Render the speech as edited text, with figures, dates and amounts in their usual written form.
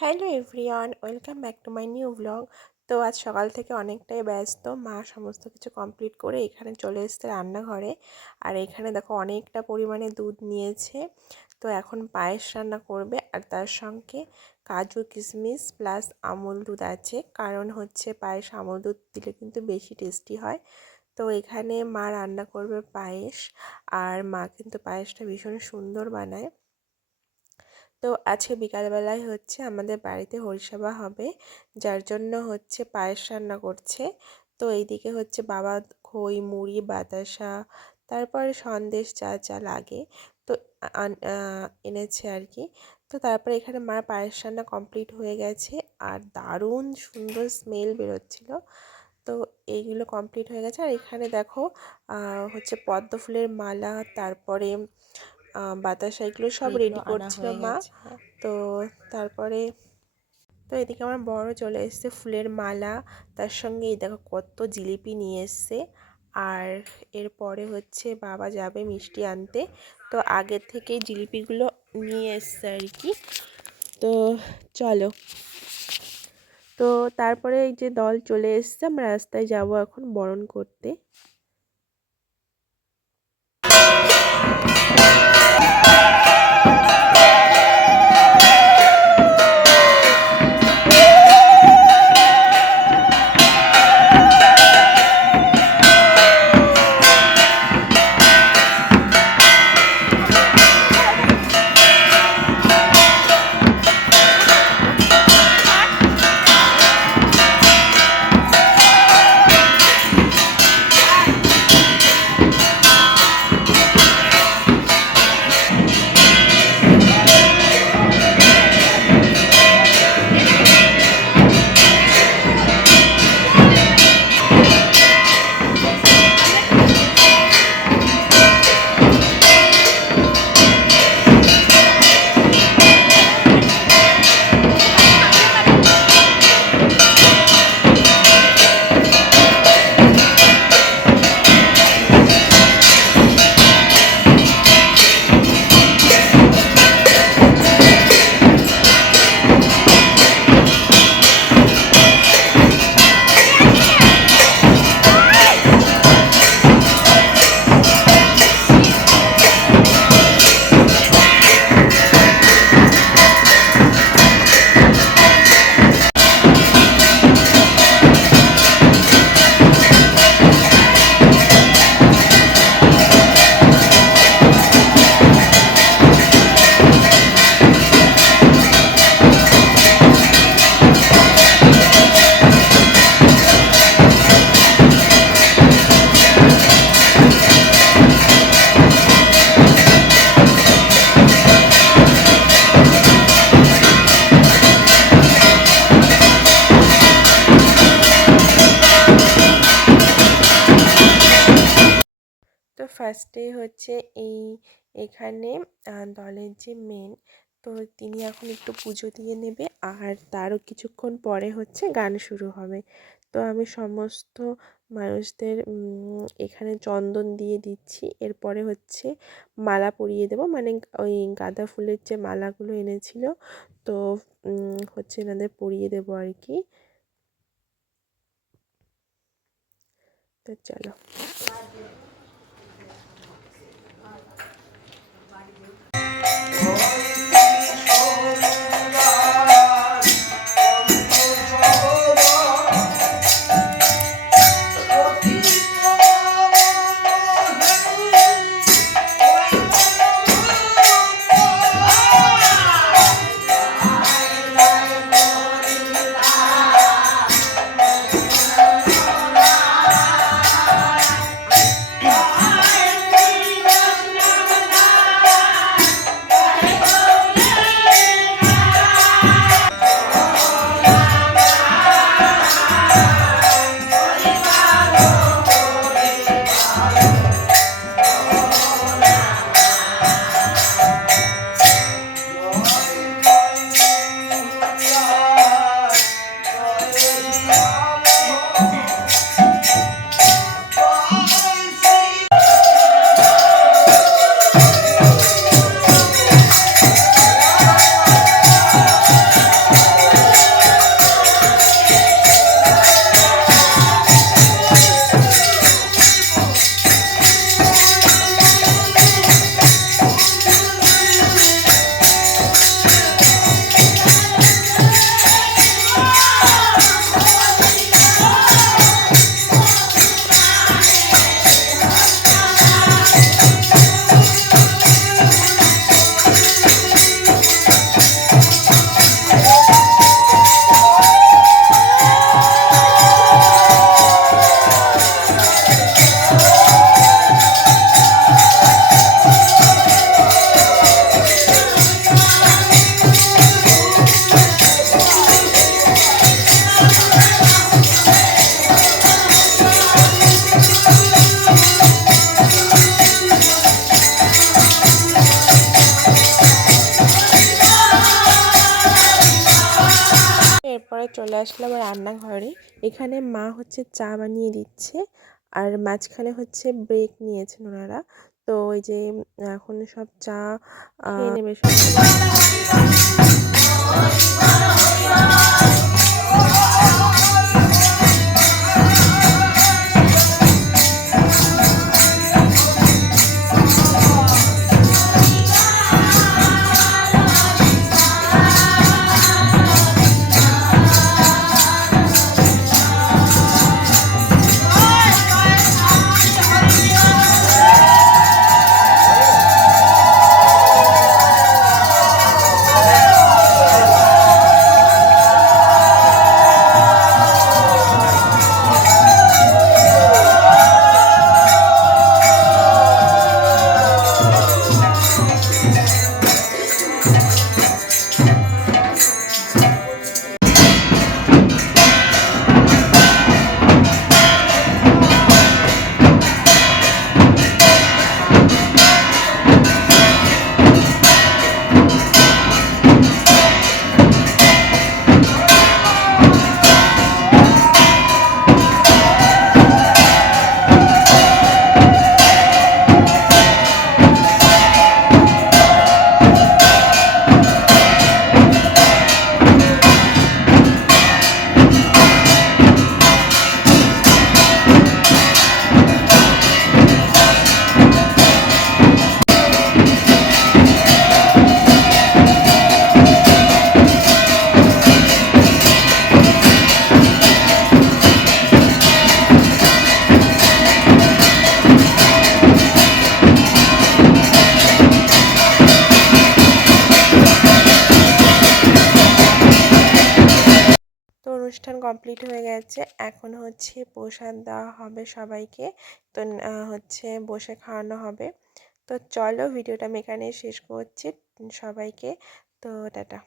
Hello everyone, welcome back to my new blog. তো আজ সকাল থেকে অনেকটাই ব্যস্ত। মা সমস্ত কিছু কমপ্লিট করে এখানে চলে এসেছে রান্নাঘরে। আর এখানে দেখো অনেকটা পরিমাণে দুধ নিয়েছে। তো এখন পায়েস রান্না করবে, আর তার সঙ্গে কাজু কিশমিশ প্লাস আমুল দুধ আছে, কারণ হচ্ছে পায়েস আমুল দুধ দিলে কিন্তু বেশি টেস্টি হয়। তো এখানে মা রান্না করবে পায়েস, আর মা কিন্তু পায়েসটা ভীষণ সুন্দর বানায়। তো আজকে বিকালবেলায় হচ্ছে আমাদের বাড়িতে হরিসভা হবে, যার জন্য হচ্ছে পায়েস রান্না করছে। তো এইদিকে হচ্ছে বাবা খই মুড়ি বাতাসা, তারপরে সন্দেশ যা যা লাগে তো এনেছে আর কি। তো তারপরে এখানে মার পায়েস রান্না কমপ্লিট হয়ে গেছে, আর দারুণ সুন্দর স্মেল বেরোচ্ছিল। তো এইগুলো কমপ্লিট হয়ে গেছে। আর এখানে দেখো হচ্ছে পদ্ম ফুলের মালা, তারপরে বাতাসা, এগুলো সব রেডি করছিল মা। তো তারপরে এদিকে আমার বড় চলে এসেছে ফুলের মালা, তার সঙ্গে এই দেখো কত জিলিপি নিয়ে এসছে। আর এরপরে হচ্ছে বাবা যাবে মিষ্টি আনতে, তো আগের থেকেই জিলিপিগুলো নিয়ে এসছে আর কি। তো চলো, তো তারপরে এই যে দল চলে এসছে, আমরা রাস্তায় যাব এখন বরণ করতে। তো ফার্স্টে হচ্ছে এখানে দলের যে মেন, তো তিনি এখন একটু পুজো দিয়ে নেবে, আর তারও কিছুক্ষণ পরে হচ্ছে গান শুরু হবে। তো আমি সমস্ত মানুষদের এখানে চন্দন দিয়ে দিচ্ছি, এরপরে হচ্ছে মালা পরিয়ে দেব, মানে ওই গাঁদা ফুলের যে মালাগুলো এনেছিল, তো হচ্ছে এনাদের পরিয়ে দেবো আর কি। তো চলো। এরপরে চলে আসলাম রান্নাঘরে। এখানে মা হচ্ছে চা বানিয়ে দিচ্ছে আর মাঝখানে হচ্ছে ব্রেক নিয়েছেন ওনারা। তো ওই যে এখন সব চা খেয়ে নেবে সবাই। তো অনুষ্ঠান কমপ্লিট হয়ে গেছে, এখন হচ্ছে প্রসাদ দেওয়া হবে সবাইকে। তো হচ্ছে বসে খাওয়ানো হবে। তো চলো ভিডিওটা আমি এখানে শেষ করছি। সবাইকে তো টাটা।